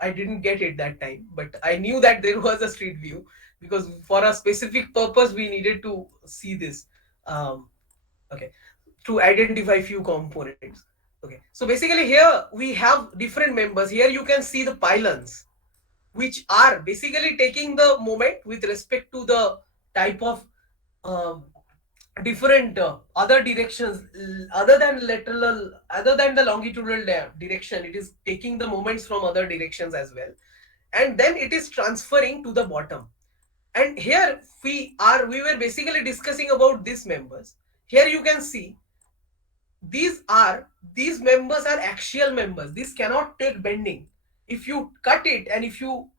I didn't get it that time, but I knew that there was a street view because for a specific purpose we needed to see this. Um, okay, to identify few components. Okay, so basically here we have different members. Here you can see the pylons, which are basically taking the moment with respect to the type of um, different other directions other than lateral, other than the longitudinal direction. It is taking the moments from other directions as well, and then it is transferring to the bottom. And here we were basically discussing about these members. Here you can see these members are axial members. This cannot take bending. If you cut it and if you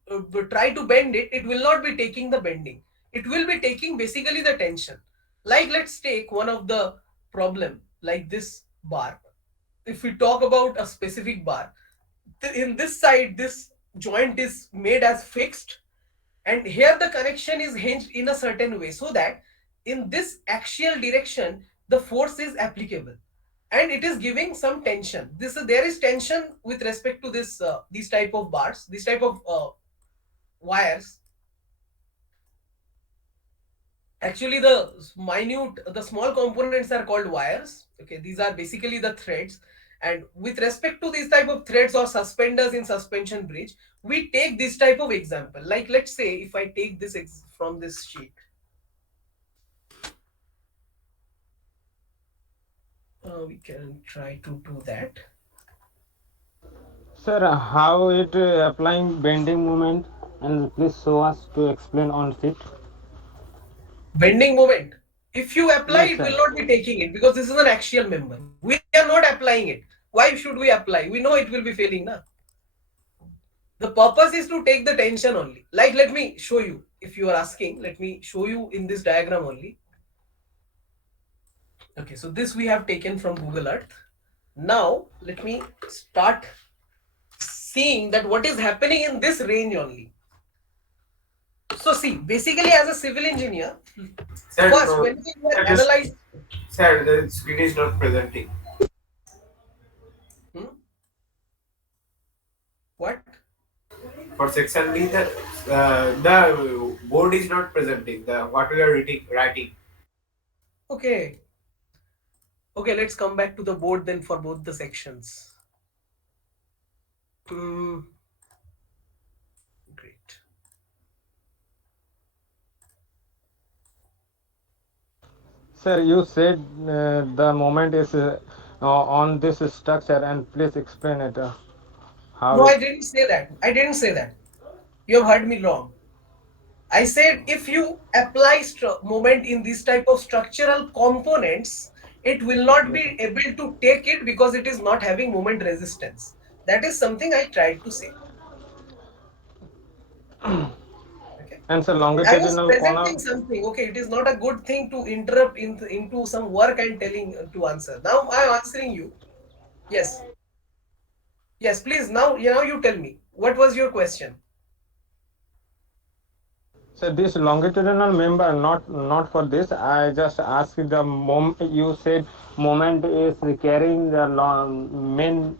try to bend it, it will not be taking the bending. It will be taking basically the tension. Like let's take one of the problem like this bar. If we talk about a specific bar, in this side this joint is made as fixed, and here the connection is hinged in a certain way so that in this axial direction the force is applicable, and it is giving some tension. There is tension with respect to this these type of bars, this type of wires. Actually the small components are called wires. Okay, these are basically the threads. And with respect to these type of threads or suspenders in suspension bridge, we take this type of example. Like let's say if I take this from this sheet, we can try to do that. Sir, how it applying bending moment, and please show us to explain on it. Bending moment, if you apply, Yes, it will sir. not be taking it because this is an axial member. We are not applying it. Why should we apply? We know it will be failing na. The purpose is to take the tension only. Like let me show you, if you are asking, let me show you in this diagram only. Okay, so this we have taken from Google Earth. Now let me start seeing that what is happening in this range only. So see, basically as a civil engineer, Sir, first no, when we were sir, just, analyzed, sir, the screen is not presenting. hmm, what? For section D, the board is not presenting. The what we are writing. Okay, okay, let's come back to the board then for both the sections. Hmm, great. Sir, you said the moment is on this structure, and please explain it. How No, I it. didn't say that. I didn't say that. You have heard me wrong. I said if you apply moment in this type of structural components, it will not be able to take it because it is not having moment resistance. That is something I tried to say. Okay. And sir, But I was longitudinal presenting column. something. Okay, it is not a good thing to interrupt into some work and telling to answer. Now I am answering you. Yes. Yes, please. Now you tell me. What was your question? So this longitudinal member, not for this. I just asked the you said moment is carrying the main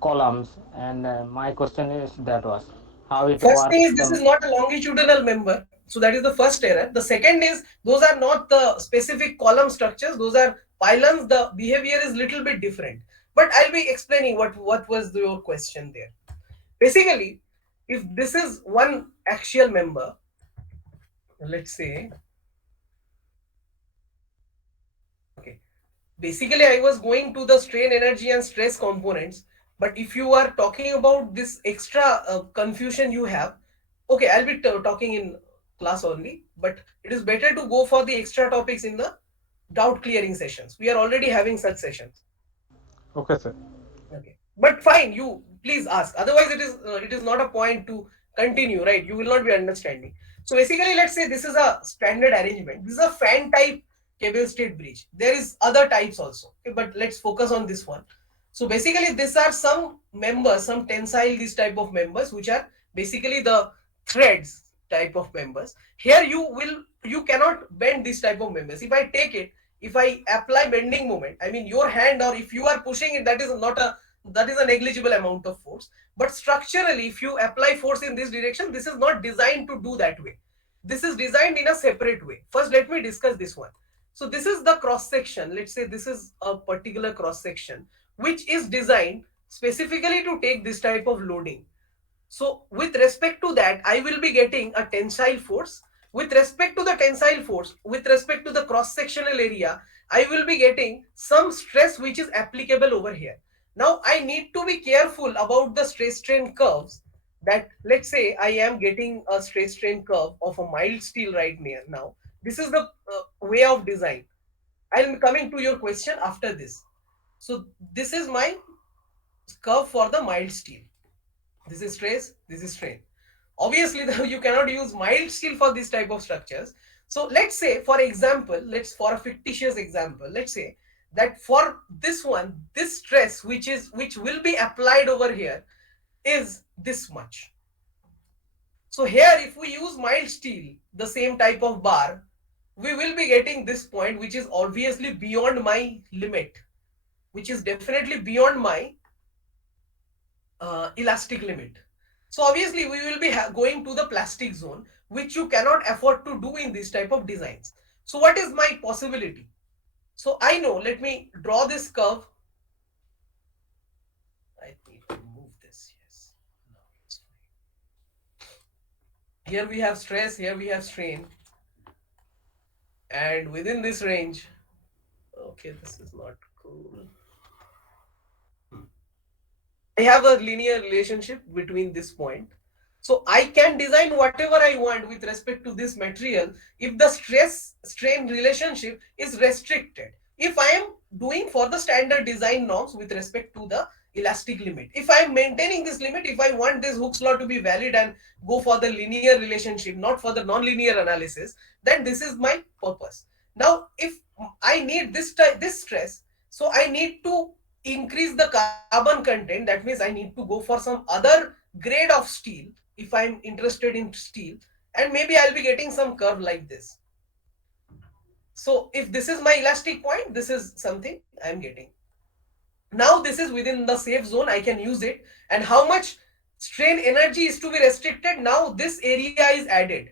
columns, and my question is that was how it First thing works. is this is not a longitudinal member. So that is the first error. The second is those are not the specific column structures. Those are pylons. The behavior is little bit different. But I'll be explaining what was your question there. Basically, if this is one axial member, let's say, okay, basically I was going to the strain energy and stress components. But if you are talking about this extra confusion you have, okay, I'll be talking in class only, but it is better to go for the extra topics in the doubt clearing sessions. We are already having such sessions. Okay, sir. Okay, but fine, you please ask. Otherwise, it is not a point to continue, right? You will not be understanding. So basically, let's say this is a standard arrangement. This is a fan type cable state bridge. There is other types also, okay, but let's focus on this one. So basically, these are some members, some tensile these type of members, which are basically the threads type of members. Here you cannot bend this type of members. If I take it, if I apply bending moment, I mean your hand, or if you are pushing it, that is a negligible amount of force. But structurally, if you apply force in this direction, this is not designed to do that way. This is designed in a separate way. First, let me discuss this one. So this is the cross section. Let's say this is a particular cross section which is designed specifically to take this type of loading. So with respect to that, I will be getting a tensile force. With respect to the tensile force, with respect to the cross sectional area, I will be getting some stress which is applicable over here. Now I need to be careful about the stress strain curves. That, let's say I am getting a stress strain curve of a mild steel right near now. This is the way of design. I am coming to your question after this. So this is my curve for the mild steel. This is stress, this is strain. Obviously you cannot use mild steel for this type of structures. So let's say, for example, let's, for a fictitious example, let's say that for this one, this stress which will be applied over here is this much. So here, if we use mild steel, the same type of bar, we will be getting this point which is obviously beyond my limit, which is definitely beyond my elastic limit. So obviously we will be going to the plastic zone, which you cannot afford to do in this type of designs. So what is my possibility? So I know, let me draw this curve. I need to move this. Yes. Now it's fine. Here we have stress, here we have strain. And within this range, okay, this is not cool. I have a linear relationship between this point. So I can design whatever I want with respect to this material if the stress strain relationship is restricted. If I am doing for the standard design norms with respect to the elastic limit. If I am maintaining this limit, if I want this Hooke's law to be valid and go for the linear relationship, not for the non-linear analysis, then this is my purpose. Now, if I need this stress, so I need to increase the carbon content. That means I need to go for some other grade of steel if I'm interested in steel, and maybe I'll be getting some curve like this. So if this is my elastic point, this is something I'm getting. Now this is within the safe zone, I can use it. And how much strain energy is to be restricted? Now this area is added.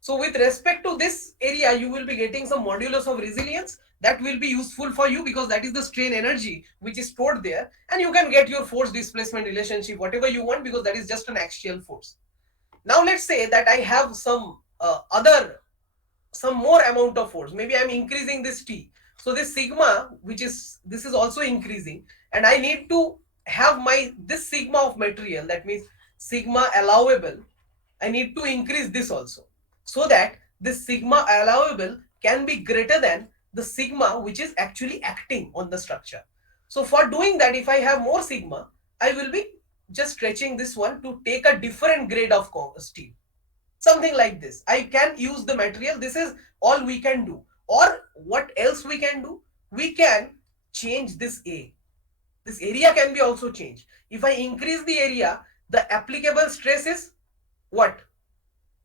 So with respect to this area, you will be getting some modulus of resilience that will be useful for you, because that is the strain energy which is stored there, and you can get your force displacement relationship whatever you want, because that is just an axial force. Now let's say that I have some more amount of force. Maybe I'm increasing this T. So this sigma, which is, this is also increasing, and I need to have my this sigma of material, that means sigma allowable, I need to increase this also, so that this sigma allowable can be greater than the sigma which is actually acting on the structure. So for doing that, if I have more sigma, I will be just stretching this one to take a different grade of steel. Something like this. I can use the material. This is all we can do. Or what else we can do? We can change this A. This area can be also changed. If I increase the area, the applicable stress is what?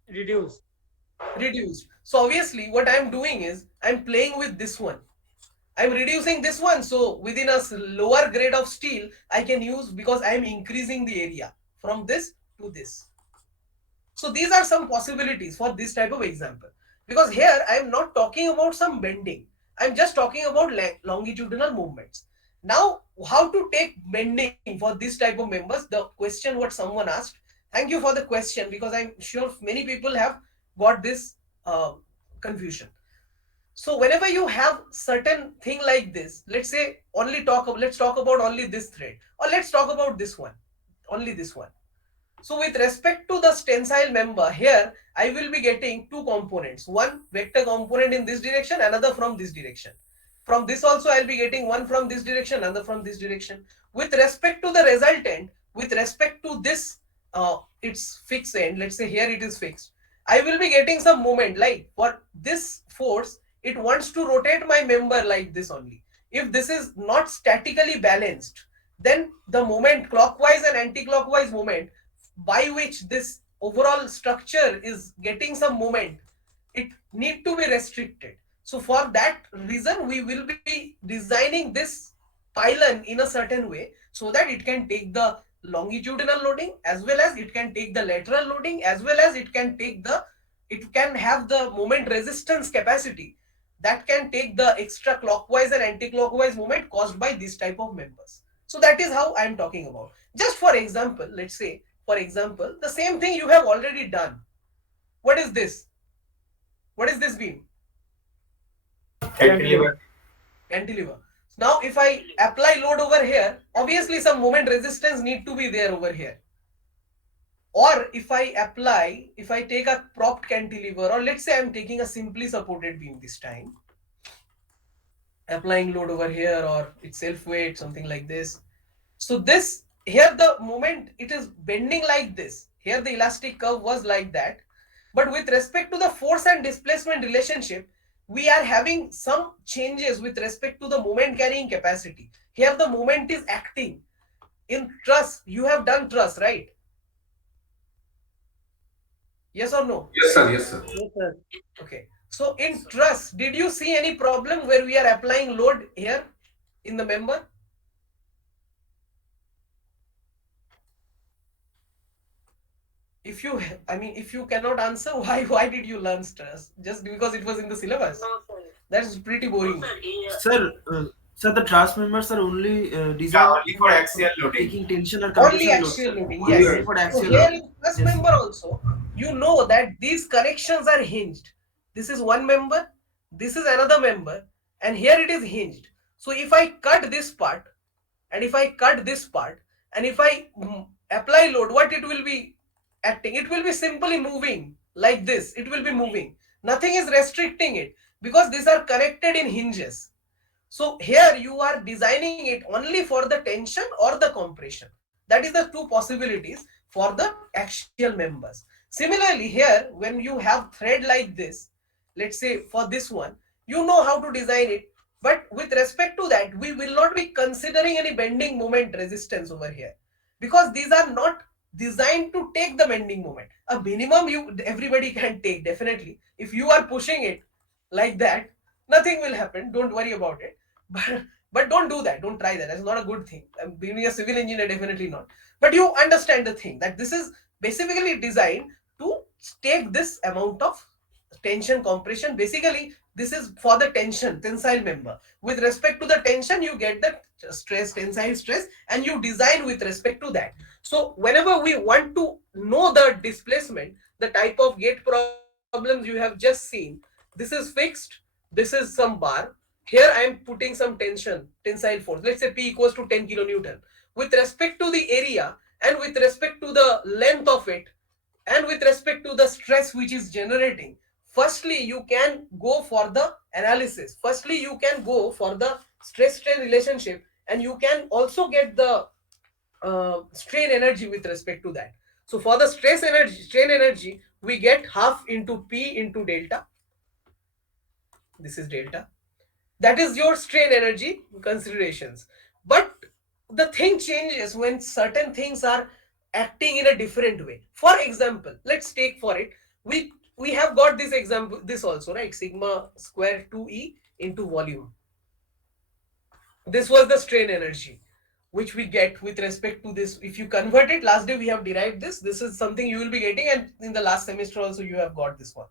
Reduce. Reduced. So obviously what I'm doing is I'm playing with this one. I'm reducing this one. So within a lower grade of steel, I can use, because I'm increasing the area from this to this. So these are some possibilities for this type of example. Because here I am not talking about some bending. I'm just talking about longitudinal movements. Now, how to take bending for this type of members? The question what someone asked. Thank you for the question, because I'm sure many people have got this confusion. So whenever you have certain thing like this, let's say let's talk about only this thread, or let's talk about this one, only this one. So with respect to the tensile member, here I will be getting two components, one vector component in this direction, another from this direction. From this also I'll be getting one from this direction, another from this direction. With respect to the resultant, with respect to this, its fixed end, let's say here it is fixed, I will be getting some moment, like for this force, it wants to rotate my member like this only. If this is not statically balanced, then the moment, clockwise and anti-clockwise moment, by which this overall structure is getting some moment, it need to be restricted. So for that reason, we will be designing this pylon in a certain way so that it can take the longitudinal loading, as well as it can take the lateral loading, as well as it can have the moment resistance capacity that can take the extra clockwise and anti-clockwise moment caused by this type of members. So that is how I am talking about. Just for example, let's say, for example, the same thing you have already done. What is this? What is this beam? Cantilever. Cantilever. Cantilever. Now, if I apply load over here, obviously some moment resistance need to be there over here. Or if I take a propped cantilever, or let's say I'm taking a simply supported beam this time, applying load over here, or it's self weight, something like this. So this here the moment it is bending like this. Here the elastic curve was like that. But with respect to the force and displacement relationship, we are having some changes with respect to the moment carrying capacity. Here the moment is acting. In truss, you have done truss, right? Yes or no? Yes, sir. Yes, sir. Yes, sir. Okay. So in truss, did you see any problem where we are applying load here in the member? If you, I mean, if you cannot answer, why did you learn truss? Just because it was in the syllabus? No, sir. That's pretty No, boring. sir. Sir, the truss members are only Yeah, designed only for axial loading. taking tension or Only compression load, axial sir. loading, Only, yes. only for So axial here load. in plus Yes. member also, you know that these connections are hinged. This is one member, this is another member, and here it is hinged. So if I cut this part, and if I cut this part, and if I apply load, what it will be acting? It will be simply moving like this. It will be moving. Nothing is restricting it because these are connected in hinges. So here you are designing it only for the tension or the compression. That is the two possibilities for the axial members. Similarly, here when you have thread like this, let's say for this one, you know how to design it. But with respect to that, we will not be considering any bending moment resistance over here because these are not designed to take the bending moment. A minimum you everybody can take definitely. If you are pushing it like that, nothing will happen. Don't worry about it. but but don't do that, don't try that. That's not a good thing. Being a civil engineer, definitely not. But you understand the thing that this is basically designed to take this amount of tension compression. Basically this is for the tension tensile member. With respect to the tension, you get the stress, tensile stress, and you design with respect to that. So whenever we want to know the displacement, the type of gate problems you have just seen, this is fixed, this is some bar. Here I am putting some tension, tensile force. Let's say P equals to 10 kilonewton. With respect to the area and with respect to the length of it and with respect to the stress which is generating, firstly you can go for the analysis. Firstly you can go for the stress strain relationship, and you can also get the strain energy with respect to that. So for the stress energy, strain energy, we get half into P into delta. This is delta. That is your strain energy considerations. But the thing changes when certain things are acting in a different way. For example, let's take for it, we have got this example, this also, right? Sigma square 2e into volume. This was the strain energy which we get with respect to this. If you convert it, last day we have derived this. This is something you will be getting, and in the last semester also you have got this one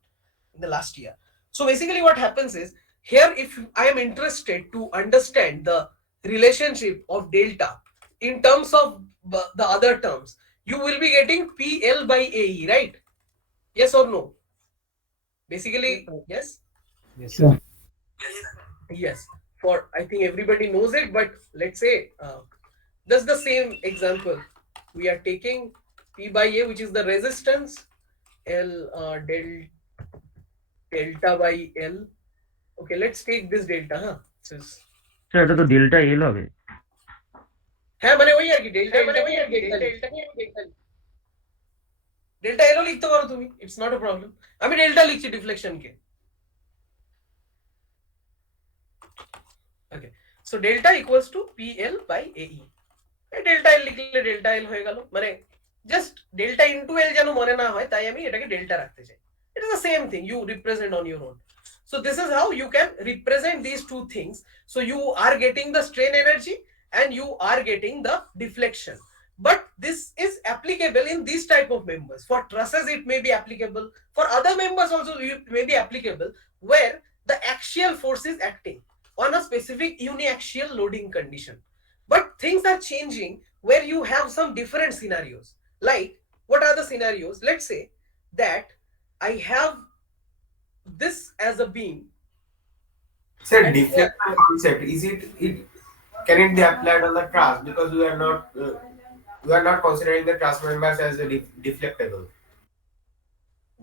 in the last year. So basically what happens is, here if I am interested to understand the relationship of delta in terms of the other terms, you will be getting PL by AE, right? Yes or no? Yes, Basically sir. yes. Yes, sir. Yeah. Yes, for I think everybody knows it, but let's say that's the same example. We are taking P by A, which is the resistance, L delta by L. Okay, let's take this delta, huh? This is, sir এটা তো delta L হবে হ্যাঁ মানে ওই আর কি delta এলটাকে আমি delta লিখি। Delta LO লিখতে পারো তুমি, ইটস নট আ প্রবলেম। আমি ডেল্টা লিখছি ডিফ্লেকশনকে। Okay, so delta equals to PL by AE। Delta L লিখলে ডেল্টা এল হয়ে গেল, মানে জাস্ট ডেল্টা ইনটু এল যেন মনে না হয় তাই আমি এটাকে ডেল্টা রাখতে চাই। It is the same thing, you represent on your own. So this is how you can represent these two things. So you are getting the strain energy and you are getting the deflection. But this is applicable in these type of members. For trusses it may be applicable, for other members also it may be applicable, where the axial force is acting on a specific uniaxial loading condition. But things are changing where you have some different scenarios. Like, what are the scenarios? Let's say that I have this as a beam, Sir, and for deflection concept, it can it be applied on the truss, because we are not considering the truss members as a deflectable.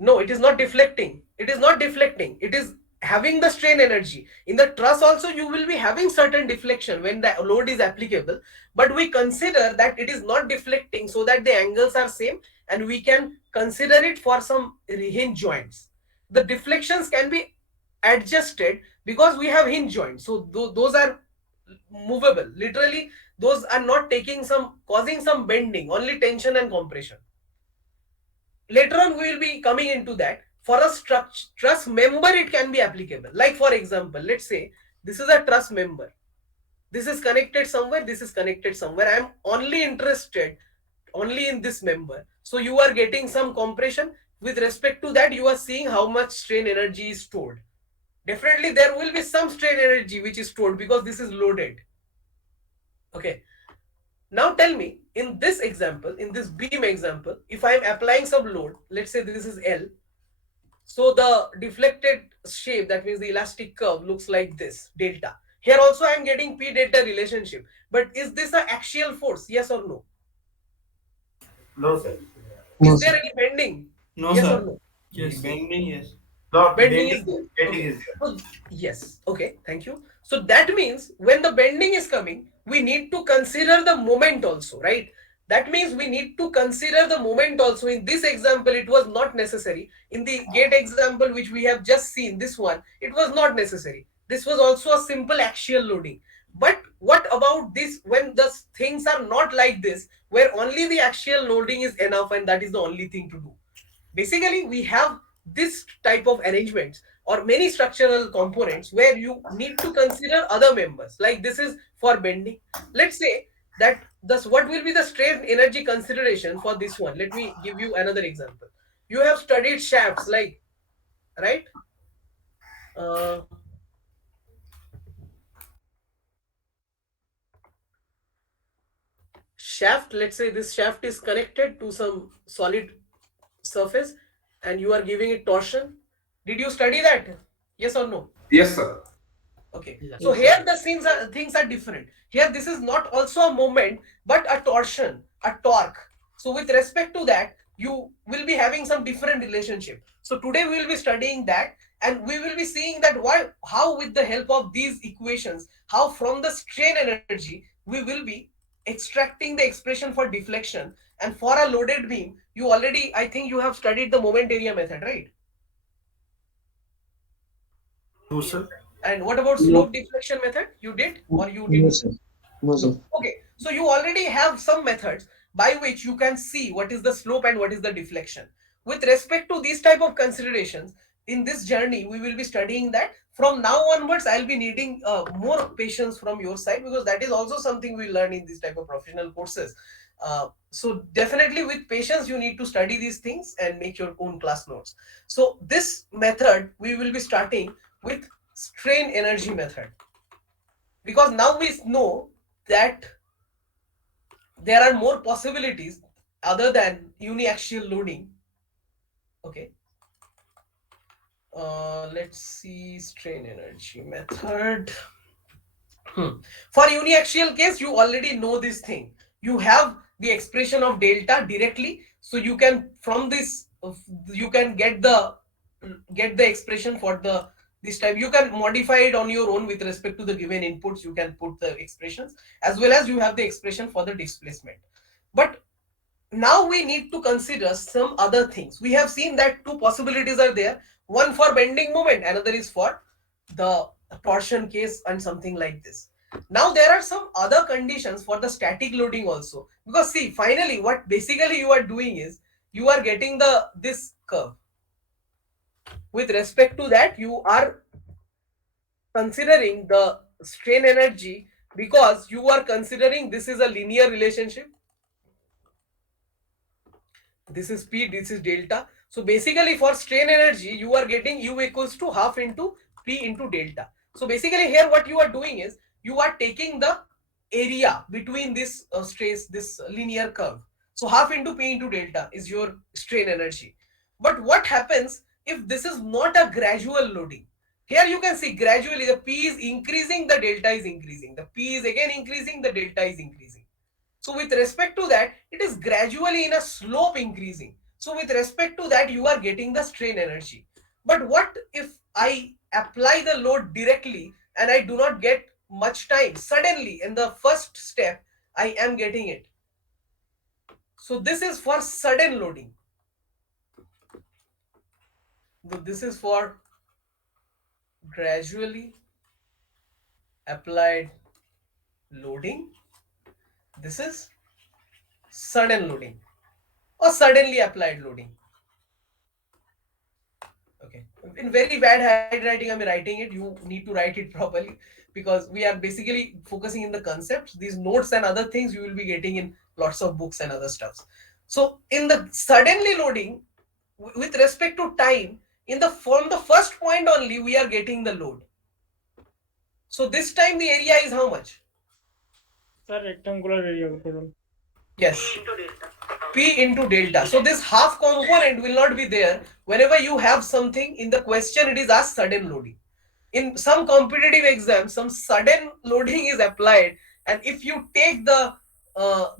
no, it is not deflecting. It is not deflecting. It is having the strain energy. In the truss also, you will be having certain deflection when the load is applicable. But we consider that it is not deflecting so that the angles are same, and we can consider it for some hinge joints. The deflections can be adjusted because we have hinge joints. So those are movable. Literally, those are not taking some, causing some bending, only tension and compression. Later on we will be coming into that. For a truss member it can be applicable. Like, for example, let's say this is a truss member, this is connected somewhere, this is connected somewhere. I am only interested only in this member, so you are getting some compression. With respect to that, you are seeing how much strain energy is stored. Definitely there will be some strain energy which is stored because this is loaded. Okay, now tell me, in this example, in this beam example, if I am applying some load, let's say this is L. So the deflected shape, that means the elastic curve, looks like this, delta. Here also I am getting P delta relationship. But is this an axial force? Yes or no? No, sir. Is No, there sir. any bending? No, Yes or sir. no? Yes. Bending, yes. Not Bending bending. is there. Bending Okay. is there. So yes. Okay. Thank you. So that means when the bending is coming, we need to consider the moment also, right? That means we need to consider the moment also. In this example, it was not necessary. In the gate example, which we have just seen, this one, it was not necessary. This was also a simple axial loading. But what about this when the things are not like this, where only the axial loading is enough and that is the only thing to do? Basically we have this type of arrangements or many structural components where you need to consider other members. Like, this is for bending. Let's say that this, what will be the strain energy consideration for this one? Let me give you another example. You have studied shafts, like, right? uh, Shaft, let's say this shaft is connected to some solid surface and you are giving it torsion. Did you study that? Yes or no? Yes, sir. Okay, Yeah. so Yes, here sir. the things are different. Here this is not also a moment, but a torsion, a torque. So with respect to that, you will be having some different relationship. So today we will be studying that, and we will be seeing that why, how with the help of these equations, how from the strain energy we will be extracting the expression for deflection. And for a loaded beam, you already, I think you have studied the moment area method, right? No, sir. And what about No, slope deflection method? You did or you no, didn't? sir. No, sir. No. Okay. So you already have some methods by which you can see what is the slope and what is the deflection. With respect to these type of considerations, in this journey, we will be studying that. From now onwards, I'll be needing more patience from your side, because that is also something we learn in these type of professional courses. So definitely with patience, you need to study these things and make your own class notes. So this method, we will be starting with strain energy method, because now we know that there are more possibilities other than uniaxial loading. Okay, let's see, strain energy method. For uniaxial case, you already know this thing. You have the expression of delta directly, so you can from this you can get the expression for the this type. You can modify it on your own with respect to the given inputs. You can put the expressions, as well as you have the expression for the displacement. But now we need to consider some other things. We have seen that two possibilities are there, one for bending moment, another is for the torsion case and something like this. Now there are some other conditions for the static loading also, because see, finally what basically you are doing is you are getting the this curve. With respect to that, you are considering the strain energy, because you are considering this is a linear relationship. This is P, this is delta. So basically for strain energy, you are getting U equals to half into P into delta. So basically here what you are doing is you are taking the area between this stress, this linear curve. So half into P into delta is your strain energy. But what happens if this is not a gradual loading? Here you can see gradually the P is increasing, the delta is increasing. The P is again increasing, the delta is increasing. So with respect to that, it is gradually in a slope increasing. So with respect to that, you are getting the strain energy. But what if I apply the load directly and I do not get much time? Suddenly, in the first step, I am getting it. So this is for sudden loading. This is for gradually applied loading. This is sudden loading or suddenly applied loading. Okay. In very bad handwriting, I'm writing it. You need to write it properly because we are basically focusing in the concepts. These notes and other things you will be getting in lots of books and other stuffs. So in the suddenly loading, with respect to time, in the from the first point only, we are getting the load. So this time the area is how much? Sir, rectangular area total. Yes. P into delta. So this half component will not be there whenever you have something in the question. It is as sudden loading. In some competitive exams, some sudden loading is applied, and if you take the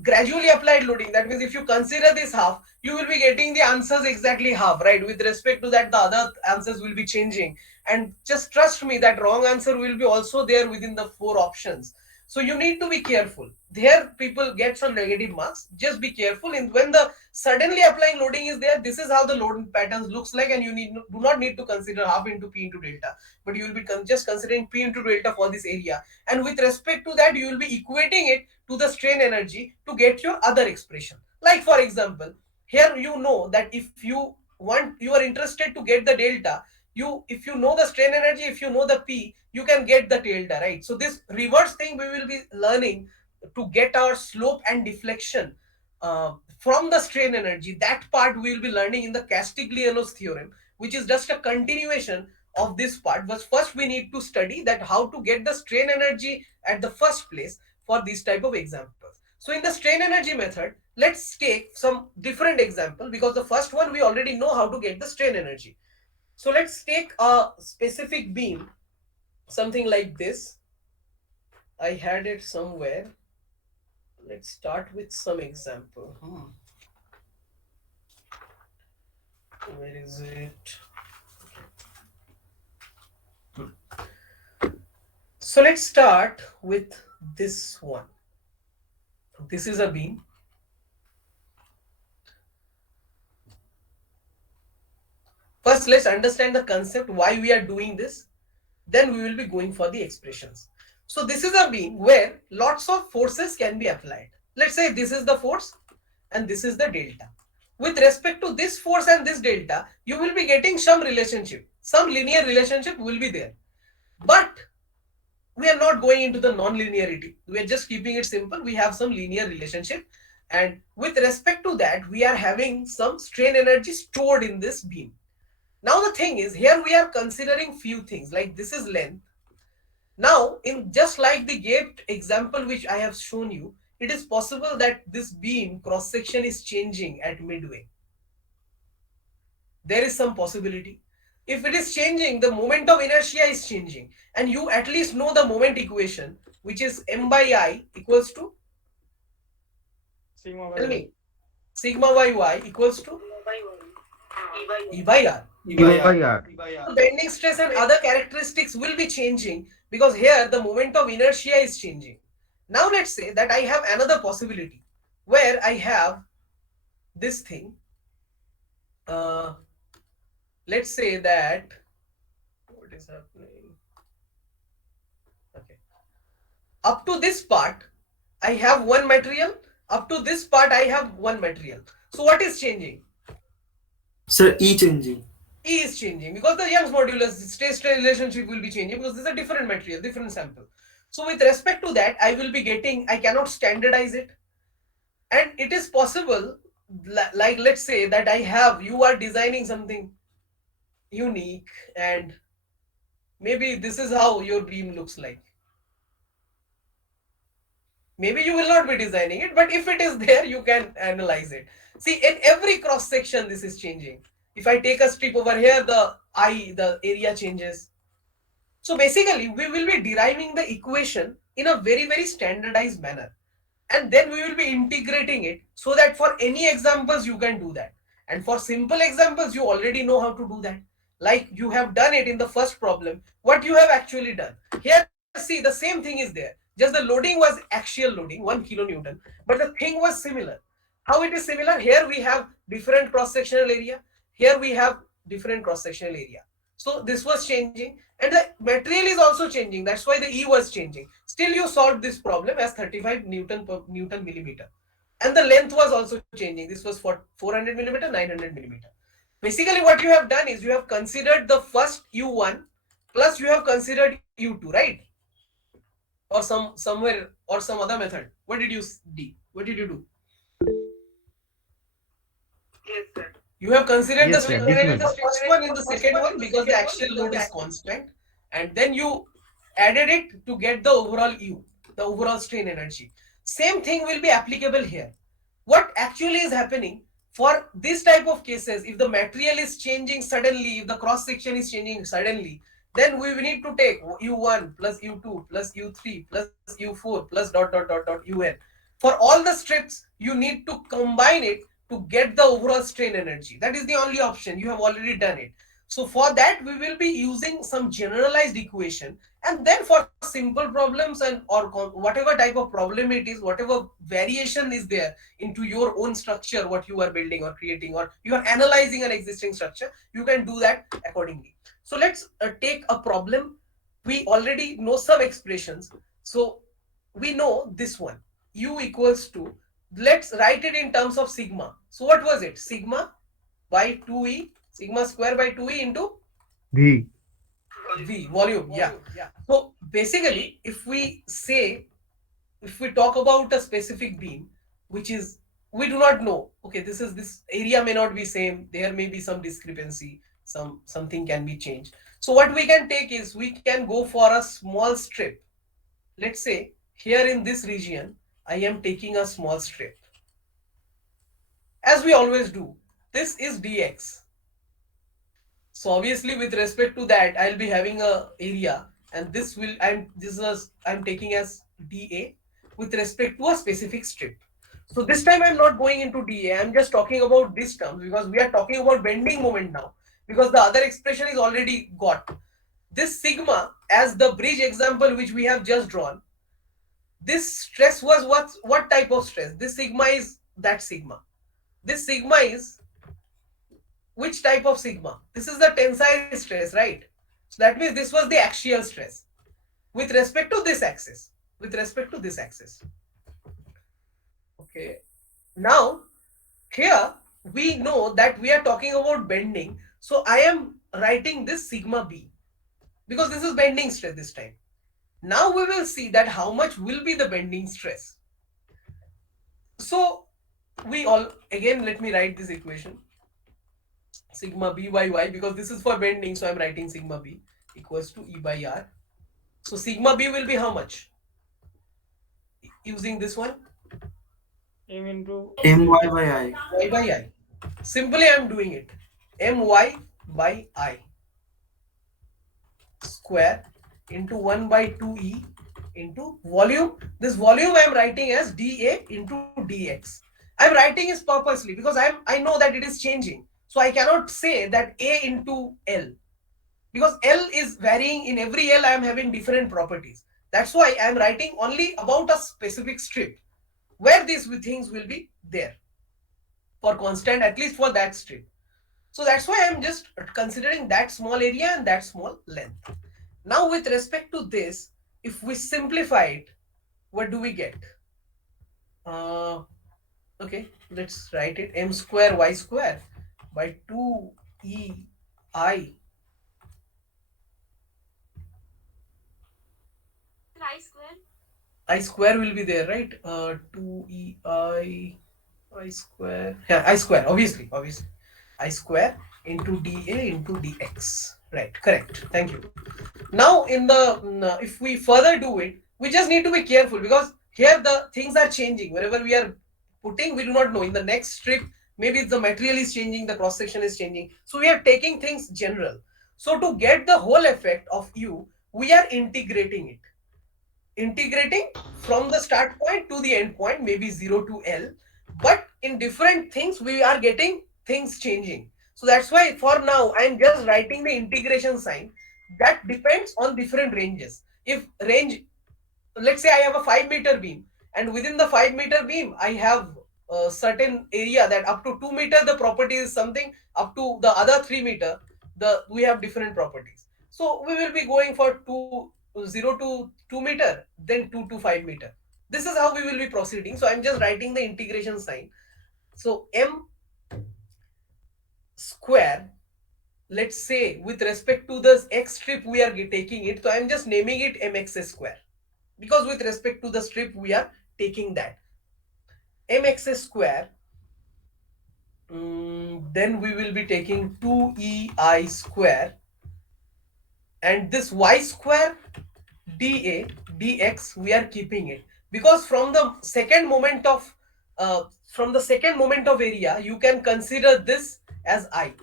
gradually applied loading, that means if you consider this half, you will be getting the answers exactly half, right? With respect to that, the other answers will be changing, and just trust me that wrong answer will be also there within the four options. So you need to be careful. There people get some negative marks. Just be careful. In when the suddenly applying loading is there, this is how the loading patterns looks like, and you do not need to consider half into P into delta, but you will be just considering P into delta for this area. And with respect to that, you will be equating it to the strain energy to get your other expression. Like for example, here you know that if you are interested to get the delta, if you know the strain energy, if you know the P, you can get the delta, right? So this reverse thing we will be learning to get our slope and deflection from the strain energy. That part we will be learning in the Castigliano's theorem, which is just a continuation of this part. But first we need to study that how to get the strain energy at the first place for these type of examples. So in the strain energy method, let's take some different example, because the first one we already know how to get the strain energy. So let's take a specific beam, something like this. I had it somewhere. Let's start with some example. Where is it? So let's start with this one. This is a beam. First, let's understand the concept, why we are doing this. Then we will be going for the expressions. So this is a beam where lots of forces can be applied. Let's say this is the force and this is the delta. With respect to this force and this delta, you will be getting some relationship. Some linear relationship will be there. But we are not going into the non-linearity. We are just keeping it simple. We have some linear relationship. And with respect to that, we are having some strain energy stored in this beam. Now the thing is, here we are considering few things, like this is length. Now, in just like the gate example which I have shown you, it is possible that this beam cross section is changing at midway. There is some possibility. If it is changing, the moment of inertia is changing, and you at least know the moment equation, which is m by I equals to, Sigma tell by me, sigma by y equals to E by R. E E by by R. R. The bending stress and other characteristics will be changing because here the moment of inertia is changing. Now let's say that I have another possibility where I have this thing. Uh, let's say that what is happening? Okay, up to this part I have one material. Up to this part I have one material. So what is changing? Sir, E changing. E is changing because the Young's modulus state-strain relationship will be changing because this is a different material, different sample. So with respect to that, I will be getting, I cannot standardize it. And it is possible like let's say that you are designing something unique, and maybe this is how your beam looks like. Maybe you will not be designing it, but if it is there, you can analyze it. See, in every cross section, this is changing. If I take a strip over here, the area changes. So basically, we will be deriving the equation in a very, very standardized manner. And then we will be integrating it so that for any examples, you can do that. And for simple examples, you already know how to do that. Like you have done it in the first problem, what you have actually done. Here, see, the same thing is there. Just the loading was axial loading, 1 kilonewton, but the thing was similar. How it is similar? Here we have different cross-sectional area. Here we have different cross-sectional area. So this was changing, and the material is also changing. That's why the E was changing. Still, you solved this problem as 35 Newton per Newton millimeter, and the length was also changing. This was for 400 millimeter, 900 millimeter. Basically, what you have done is you have considered the first U1 plus you have considered U2, right? Or somewhere or some other method. What did you do? What did you do? You have considered the Yes, sir. strip This current in the much. first one, in the second one, because the axial load is constant, and then you added it to get the overall U, the overall strain energy. Same thing will be applicable here. What actually is happening for this type of cases, if the material is changing suddenly, if the cross section is changing suddenly, then we will need to take U1 plus U2 plus U3 plus U4 plus dot UN. For all the strips, you need to combine it to get the overall strain energy. That is the only option. You have already done it. So for that, we will be using some generalized equation. And then for simple problems and or whatever type of problem it is, whatever variation is there into your own structure, what you are building or creating, or you are analyzing an existing structure, you can do that accordingly. So let's take a problem. We already know some expressions. So we know this one, U equals to, let's write it in terms of sigma. So what was it? Sigma by 2E, sigma square by 2E into V. V, volume. Yeah. So basically, if we say, if we talk about a specific beam, which is, we do not know, okay, this area may not be same, there may be some discrepancy, something can be changed. So what we can take is, we can go for a small strip. Let's say here in this region, I am taking a small strip, as we always do. This is dx. So obviously, with respect to that, I'll be having a area, and I'm taking as dA with respect to a specific strip. So this time I'm not going into dA. I'm just talking about this terms, because we are talking about bending moment now. Because the other expression is already got. This sigma, as the bridge example which we have just drawn, this stress was what type of stress? This sigma is that sigma. This sigma is which type of sigma? This is the tensile stress, right? So that means this was the axial stress with respect to this axis. With respect to this axis. Okay. Now, here we know that we are talking about bending. So I am writing this sigma b, because this is bending stress this time. Now we will see that how much will be the bending stress. So we all, again, let me write this equation. Sigma b by y, because this is for bending, so I'm writing sigma b equals to E by R. So sigma b will be how much? Using this one, M into My by I. y by I. Simply I'm doing it. My by I square into 1 by 2E into volume. This volume I'm writing as dA into dx. I'm writing is purposely because I know that it is changing. So I cannot say that A into L, because L is varying. In every L I am having different properties. That's why I am writing only about a specific strip where these things will be there for constant, at least for that strip. So that's why I'm just considering that small area and that small length. Now with respect to this, if we simplify it, what do we get? Uh, okay, let's write it, m square y square by 2 e I square will be there, right? 2 e I. I square. Yeah, I square. Obviously. I square into dA into dx. Right. Correct. Thank you. Now, if we further do it, we just need to be careful because here the things are changing. Wherever we are putting, we do not know. In the next strip, maybe the material is changing, the cross section is changing. So we are taking things general. So to get the whole effect of U, we are integrating from the start point to the end point, maybe 0 to L, but in different things we are getting things changing. So that's why for now I'm just writing the integration sign. That depends on different ranges. If range, let's say I have a 5 meter beam, and within the 5 meter beam I have a certain area that up to 2 meter the property is something, up to the other 3 meter the we have different properties. So we will be going for 0 to 2 meter, then 2 to 5 meter. This is how we will be proceeding. So I'm just writing the integration sign. So m square, let's say with respect to this x strip we are taking it, so I'm just naming it mx square, because with respect to the strip we are taking that mx square. Then we will be taking 2ei square, and this y square dA dx we are keeping it, because from the second moment of area you can consider this as I.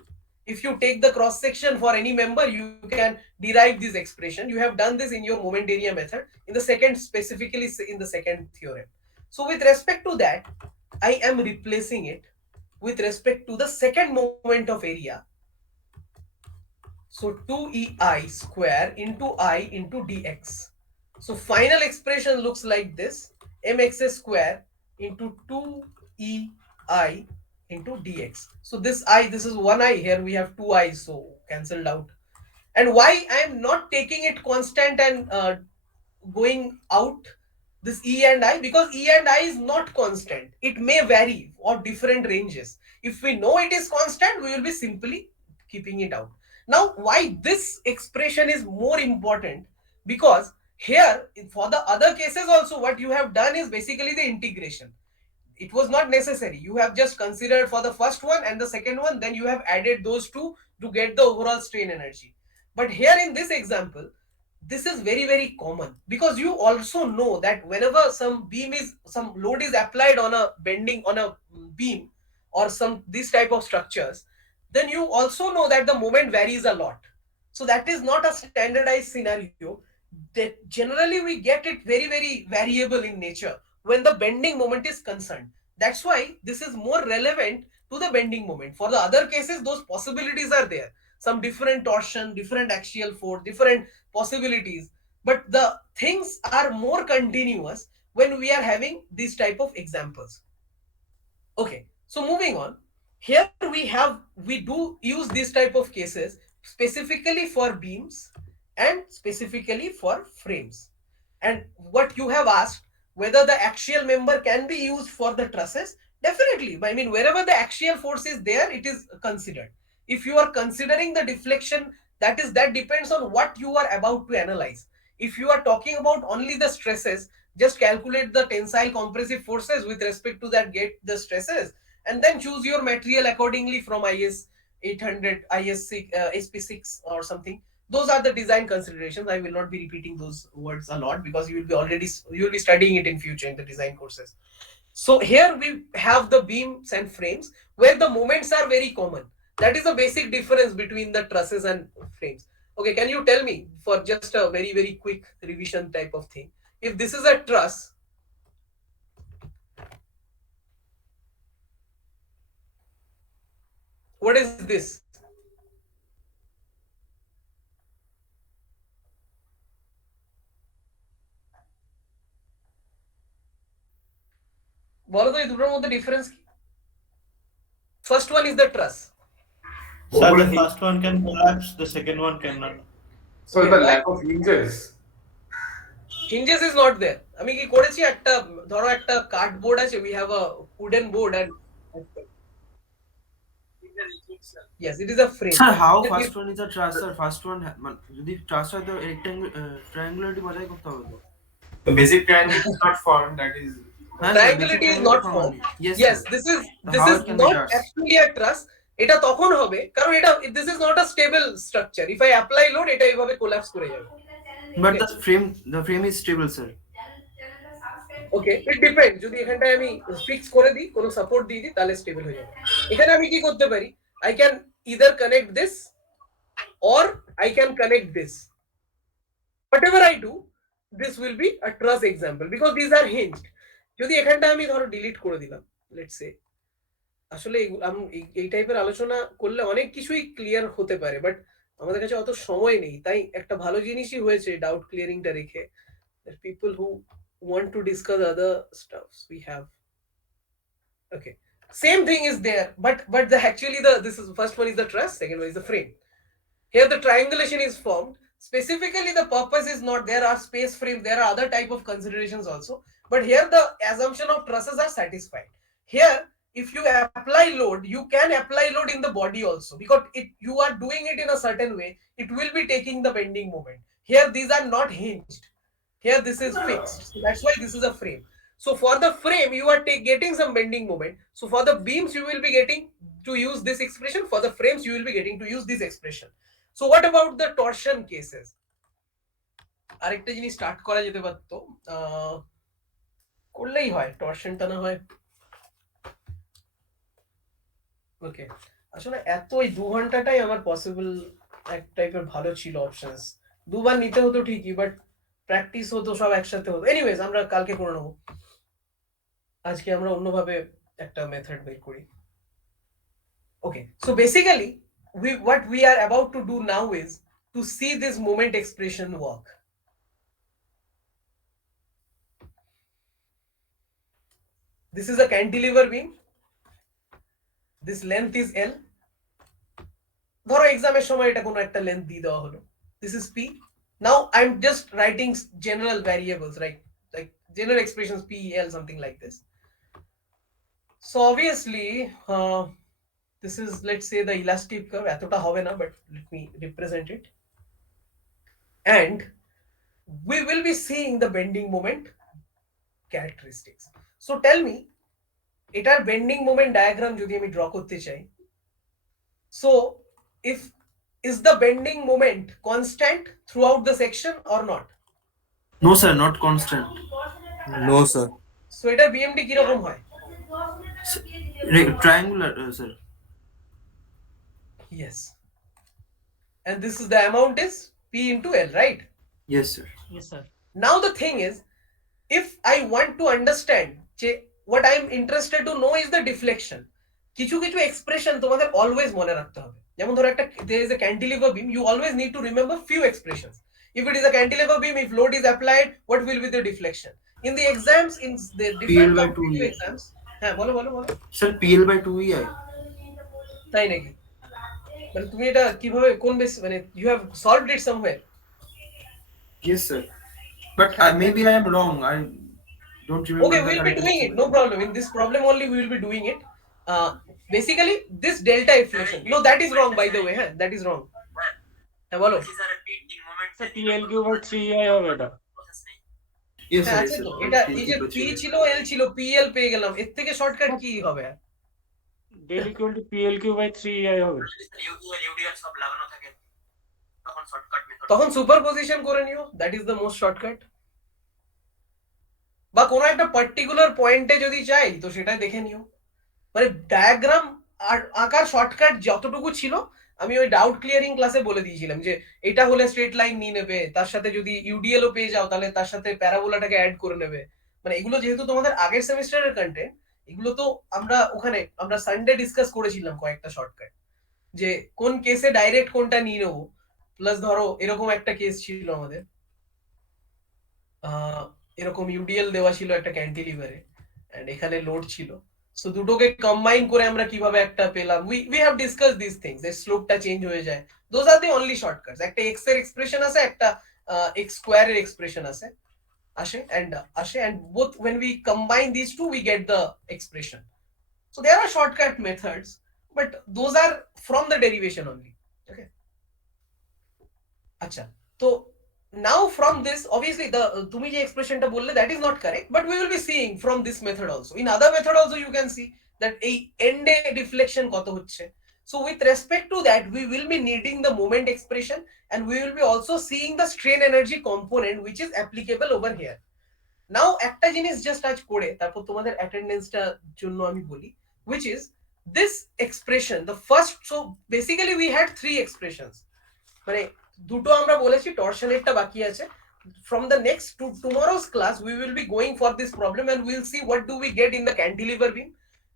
If you take the cross section for any member, you can derive this expression. You have done this in your moment area method in the second, specifically in the second theorem. So with respect to that, I am replacing it with respect to the second moment of area. So 2ei square into I into dx. So final expression looks like this: mx square into 2ei into dx. So this is one I, here we have two i's, so cancelled out. And why I am not taking it constant and going out this E and I, because E and I is not constant. It may vary or different ranges. If we know it is constant, we will be simply keeping it out. Now, why this expression is more important? Because here, for the other cases also, what you have done is basically the integration. It was not necessary. You have just considered for the first one and the second one, then you have added those two to get the overall strain energy. But here in this example, this is very common, because you also know that whenever some load is applied on a bending on a beam or some this type of structures, then you also know that the moment varies a lot. So that is not a standardized scenario. That generally we get it very variable in nature when the bending moment is concerned. That's why this is more relevant to the bending moment. For the other cases, those possibilities are there, some different torsion, different axial force, different possibilities, but the things are more continuous when we are having these type of examples. Okay, so moving on. Here we do use these type of cases specifically for beams and specifically for frames. And what you have asked, whether the axial member can be used for the trusses, definitely. I mean, wherever the axial force is there, it is considered. If you are considering the deflection, that depends on what you are about to analyze. If you are talking about only the stresses, just calculate the tensile compressive forces with respect to that, get the stresses, and then choose your material accordingly from IS 800, IS6, SP6 or something. Those are the design considerations. I will not be repeating those words a lot because you will be studying it in future in the design courses. So here we have the beams and frames where the moments are very common. That is the basic difference between the trusses and frames. Okay, can you tell me, for just a very quick revision type of thing, if this is a truss, what is this? বলো তো এই দুটোর মধ্যে difference কি? First one is the truss. Sir, What the is it? first one can collapse, the second one cannot. So Okay, the why? lack of hinges. Hinges is not there. আমি কি করেছি, একটা ধরো একটা কার্ডবোর্ড আছে, we have a wooden board and yes, it is a frame. Sir how Then first one is a truss sir first one মানে যদি ট্রাস হয় তো ট্রায়াঙ্গুলারিটি বজায় করতে হবে তো The basic triangle is not formed. That is হ্যাঁ sir, basic Triangulity is triangle not form formed. Only, yes Yes, sir. this how is it can be not ট্রাস? actually a truss. এটা তখন হবে কারণ এটা this is not a stable structure. If I apply load এটা এইভাবে collapse করে যাবে। But Okay. The frame is stable sir. Okay, it depend. যদি এখানটায় আমি ফিক্স করে দিই, কোনো সাপোর্ট দিয়ে দিই, তাহলে স্টেবল হয়ে যাবে। এখানে আমি কি করতে পারি? I can either connect this or I can connect this. whatever I do, this will be a truss example because these are hinged. যদি এখানটা আমি ধরো ডিলিট করে দিলাম, লেটস সে, আসলে এই টাইপের আলোচনা করলে অনেক কিছুই ক্লিয়ার হতে পারে, বাট আমাদের কাছে অত সময় নেই, তাই একটা ভালো জিনিসই হয়েছে ডাউট ক্লিয়ারিংটা রেখে, people who want to discuss other stuffs we have. Okay, same thing is there, but the actually the this is first one is the truss, second one is the frame. Here the triangulation is formed. Specifically, the purpose is not there are space frames, there are other type of considerations also. But here the assumption of trusses are satisfied. Here, if you apply load, you can apply load in the body also because you are doing it in a certain way. It will be taking the bending moment. Here, these are not hinged. Here, this is fixed. So that's why this is a frame. So for the frame, you are getting some bending moment. So for the beams, you will be getting to use this expression. For the frames, you will be getting to use this expression. So what about the torsion cases? আরেকটা জিনিস start করা যেতে পারতো, করলেই হয়, টর্শনটা না হয়। ওকে, আসলে এত ওই 2 ঘন্টাটাই আমার পসিবল এক টাইপের ভালো ছিল অপশনস। দুবার নিতে হতো ঠিকই, বাট প্র্যাকটিস হতো, সব একসাথে হতো। এনিওয়েজ আমরা কালকে করে নেবো, আজকে আমরা অন্যভাবে একটা মেথড বের করি। Okay, so basically what we are about to do now is to see this moment expression work. This is a cantilever beam. This length is L. ধরো এক্সামের সময় এটা কোনো একটা লেন্থ দিয়ে দেওয়া হলো। This is P. Now I'm just writing general variables, right? Like general expressions P, L, something like this. So obviously, this is, let's say, the elastic curve. এতটা হবে না, but let me represent it. And we will be seeing the bending moment characteristics. So tell me, এটার bending moment diagram যদি আমি draw করতে চাই, so if is the bending moment constant throughout the section or not? No sir, not constant. No, sir. So এটার BMD কিরকম হয়? Triangular sir. Yes, and this is the amount is P into L, right? Yes sir. Yes, sir. Now the thing is, if I want to understand, what I am interested to know is the deflection. কিছু কিছু expression তোমাদের always মনে রাখতে হবে। যেমন ধরো একটা there is a cantilever beam, you always need to remember few expressions. If it is a cantilever beam, if load is applied, what will be the deflection? In the exams, in the different PL by 2E competitive exams, হ্যাঁ বলো বলো বলো। Sir, PL/2EI। তাই নাকি? মানে তুমি এটা কিভাবে, কোন বেস, মানে you have solved it somewhere? Yes, sir. But maybe I am wrong. I don't remember Okay, the we'll be correct doing it, no expression. problem. In this problem only we will be doing it. Basically this delta inflation, no, that is wrong by the way, huh? That is wrong. হ্যাঁ বলো। Sir, PL/3EI হবে এটা। Yes, হ্যাঁ sir. আছে Yes, তো, sir. এটা এই যে PL/3EI. P ছিল, L ছিল, PL পেয়ে গেলাম, এর থেকে শর্টকাট কি হবে? Del equal to PL/3EI হবে। তখন সুপারপজিশন করে নিও, that is the most shortcut. বা কোনো একটা পার্টিকুলার পয়েন্টে যদি চাই তো সেটাই দেখে নিও। মানে ডায়াগ্রাম আর আঁকার শর্টকাট যতটুকু ছিল আমি ওই ডাউট ক্লিয়ারিং ক্লাসে বলে দিয়েছিলাম যে এটা হলে স্ট্রেট লাইন নিয়ে নেবে, তার সাথে যদি ইউডিএল ও পেয়ে যাও তাহলে তার সাথে প্যারাবোলাটাকে অ্যাড করে নেবে। মানে এগুলো যেহেতু তোমাদের আগের সেমিস্টারের কন্টেন্ট, এগুলো তো আমরা সানডে ডিসকাস করেছিলাম কয়েকটা শর্টকাট, যে কোন কেসে ডাইরেক্ট কোনটা নিয়ে নেবো। প্লাস ধরো এরকম একটা কেস ছিল আমাদের, এরকম ইউডিএল দেওয়া ছিল একটা ক্যান্টিলিভারে এন্ড এখানে লোড ছিল, সো দুটোকে কম্বাইন করে আমরা কিভাবে একটা পেলাম। We have discuss this things, এর স্লোপটা চেঞ্জ হয়ে যায়। Those are the only shortcuts. একটা এক্স এর এক্সপ্রেশন আছে, একটা এক্স স্কোয়ার এর এক্সপ্রেশন আসে and both when we combine these two we get the expression. So there are shortcut methods, but those are from the derivation only. Okay, আচ্ছা, তো now from this, obviously the তুমি যে expression টা বললে that is not correct, but we will be seeing from this method also. In other method also you can see that এই end এ deflection কত হচ্ছে. So with respect to that we will be needing the moment expression, and we will be also seeing the strain energy component which is applicable over here. নাও একটা জিনিস just আজ করে তারপর তোমাদের অ্যাটেন্ডেন্সটা জন্য আমি বলি, which is this expression the first. So basically we had three expressions, মানে দুটো আমরা বলেছি, টর্শনেরটা বাকি আছে. From the next to tomorrow's class we will be going for this problem and we'll see what do we get in the cantilever beam,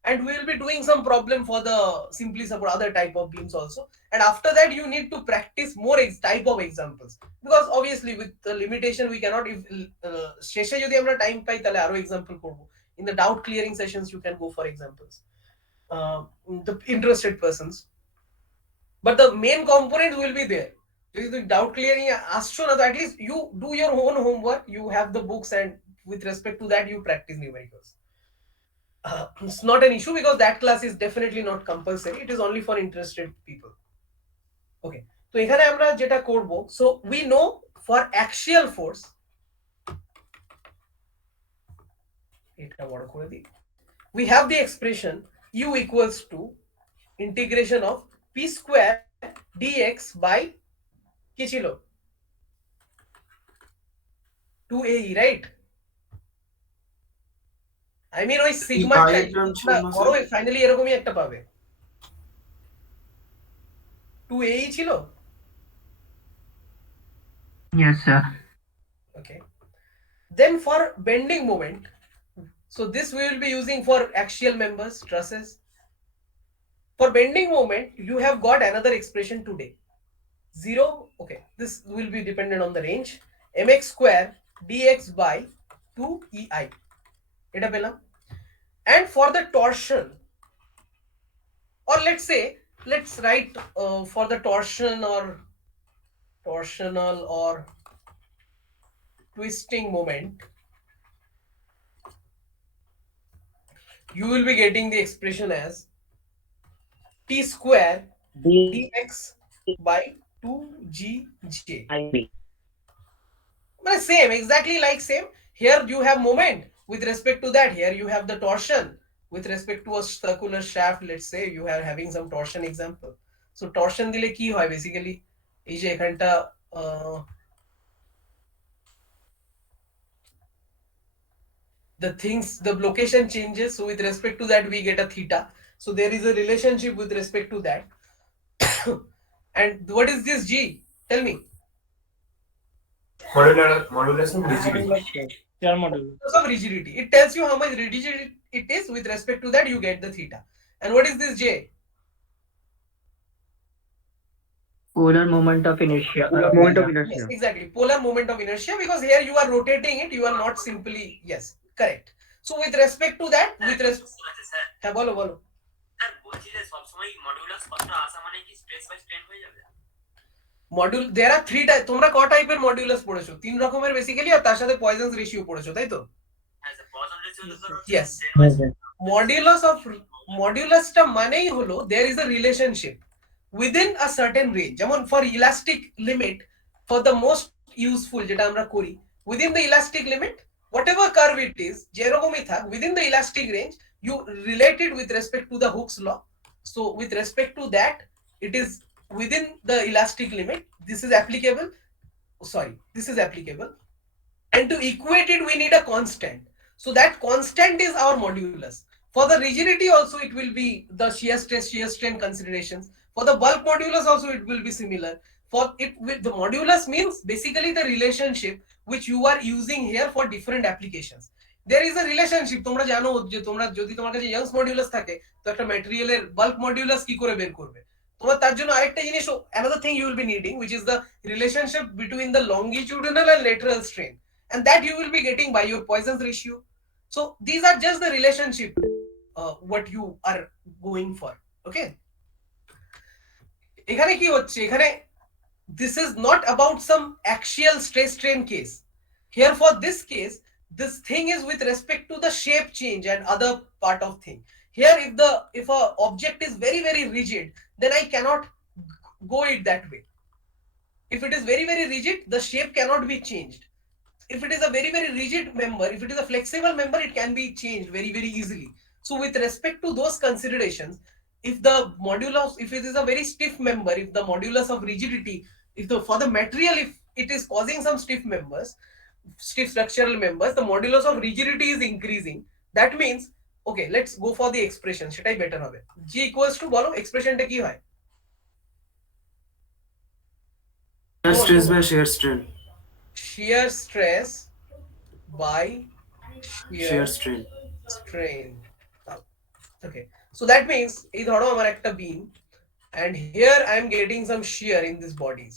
and we will be doing some problem for the simply support other type of beams also. And after that you need to practice more type of examples, because obviously with the limitation we cannot, if শেষে যদি আমরা time পাই তাহলে আরো example করব. In the doubt clearing sessions you can go for examples, uh, the interested persons, but the main component will be there. যদি তুমি doubt clearing আসছো না, তো at least you do your own homework, you have the books, and with respect to that you practice numericals. It's not an issue because that class is definitely not compulsory, it is only for interested people. Okay, তো এখানে আমরা যেটা করব, so we know for axial force, এটা বড় করে দিই, we have the expression u equals to integration of p square dx by কি ছিল 2ae, right? আই মিন ওই সিগমা টাই ডায়াগ্রাম ছিল না করো, স্যার? ফাইনালি এরকমই একটা পাবে, 2ae ছিল. Yes, sir. Okay, then for bending moment, so this we will be using for axial members, trusses. For bending moment you have got another expression today, 0. Okay, this will be dependent on the range, mx square dx by 2ei, এটা পেলাম. And for the torsion, or let's say, let's write for the torsion or torsional or twisting moment, you will be getting the expression as t square dx by 2gj. But same, exactly like same. Here you have moment, with respect to that here you have the torsion with respect to a circular shaft. Let's say you are having some torsion example. So torsion দিলে কি হয় basically, এই যে এখানটা the things, the location changes, so with respect to that we get a theta. So there is a relationship with respect to that. And what is this g, tell me? Modulus of rigidity. Chair module. Because of rigidity, it tells you how much rigid it is, with respect to that you get the theta. And what is this j? Polar moment of inertia. Moment of Yes, inertia. exactly, polar moment of inertia, because here you are rotating it, you are not simply, yes, correct. So with respect to that, with respect, হ্যাঁ বলো বলো, sir বলছি যে সবসময় modulus কথা আসা মানে কি স্ট্রেস বাই স্ট্রেন হয়ে যাবে? মডিউল देयर आर 3 টাইপ, তোমরা ক টাইপের মডিউলাস পড়েছো? তিন রকমের বেসিক্যালি, আর তার সাথে পয়জনস রেশিও পড়েছো, তাই তো? হ্যাঁ স্যার পয়জন রেশিও তো sir Yes, strain by strain. Modulus of, মডিউলাসটা মানেই হলো there is a relationship within a certain range. যেমন for elastic limit, for the most useful যেটা আমরা করি, within the elastic limit whatever curve it is, যেরকমই থাক, within the elastic range you relate it with respect to the Hooke's law. So with respect to that, it is within the elastic limit, this is applicable, sorry, this is applicable. And to equate it we need a constant, so that constant is our modulus. For the rigidity also it will be the shear stress shear strain considerations. For the bulk modulus also it will be similar. For it, with the modulus means basically the relationship which you are using here for different applications. There is a relationship, তোমরা জানো যে তোমরা যদি তোমার কাছে youngs modulus থাকে, তো একটা ম্যাটেরিয়ালের বাল্ক মডিউলাস কি করে বের করবে, তোমার তার জন্য আরেকটা জিনিস, another thing you will be needing, which is the relationship between the longitudinal and lateral strain, and that you will be getting by your Poisson's ratio. So these are just the relationship what you are going for. Okay, এখানে কি হচ্ছে, এখানে this is not about some axial stress strain case. Here for this case, this thing is with respect to the shape change and other part of thing. Here if a object is very very rigid, then I cannot go it that way. If it is very very rigid, the shape cannot be changed. If it is a very very rigid member, if it is a flexible member, it can be changed very very easily. So with respect to those considerations, if the modulus, if it is a very stiff member, if the modulus of rigidity, if the for the material, if it is causing some stiff members, stiff structural members, the modulus of rigidity is increasing. That means, okay, let's go for the expression, সেটাই better হবে। g equals to, বলো এক্সপ্রেশনটা কি হয়, Shear শোনো stress শোনো, by shear strain. shear stress by Shear shear strain. strain. Okay, so that means এই ধরো আমার একটা beam, and here I am getting some shear in these bodies.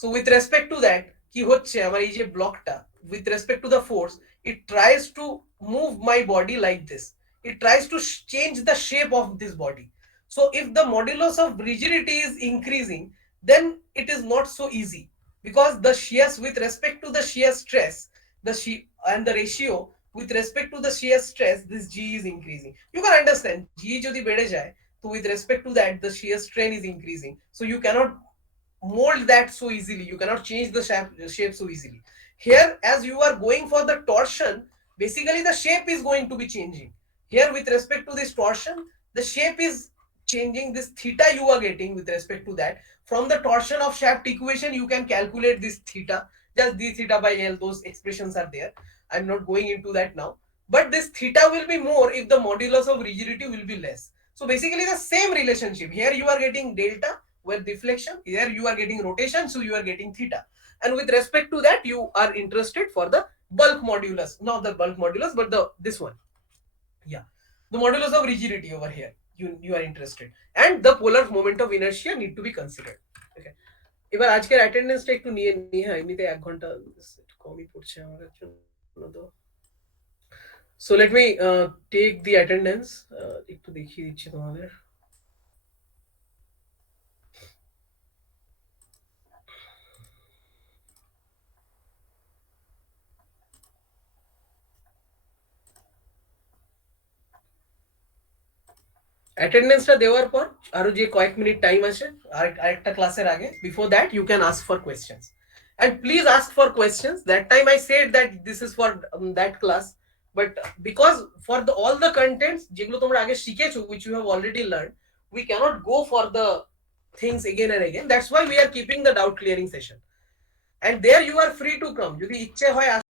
So with respect to that, কি হচ্ছে আমার এই যে ব্লকটা, with respect to the force, it tries to move my body like this. It tries to change the shape of this body. So if the modulus of rigidity is increasing, then it is not so easy, because the shears with respect to the shear stress, the shear and the ratio with respect to the shear stress, this g is increasing. You can understand, g যদি বেড়ে যায়, so with respect to that the shear strain is increasing, so you cannot mold that so easily, you cannot change the shape so easily. Here, as you are going for the torsion, basically the shape is going to be changing. Here with respect to this torsion, the shape is changing. This theta you are getting with respect to that, from the torsion of shaft equation you can calculate this theta, just d theta by l, those expressions are there. I'm not going into that now, but this theta will be more if the modulus of rigidity will be less. So basically the same relationship, here you are getting delta where deflection, here you are getting rotation, so you are getting theta. And with respect to that, you are interested for the bulk modulus, not the bulk modulus, but the this one, yeah, the modulus of rigidity over here, you are interested, and the polar moment of inertia need to be considered. Okay, এবার আজকের অ্যাটেন্ডেন্সটা একটু নিয়ে নিই, হ্যাঁ এমনিতে 1 ঘন্টা একটু কমই পড়ছে আমাদের জন্য তো। So let me take the attendance, একটু দেখিয়ে দিচ্ছি তোমাদের। অ্যাটেন্ডেন্সটা দেওয়ার পর আরো যে কয়েক মিনিট টাইম আছে আরেকটা ক্লাসের আগে, before that you can ask for questions, and please ask for questions. That time I said that this is for that class, but because for the all the contents যেগুলো তোমরা আগে শিখেছো, which you have already learned, we cannot go for the things again and again. That's why we are keeping the doubt clearing session, and there you are free to come, যদি ইচ্ছে হয়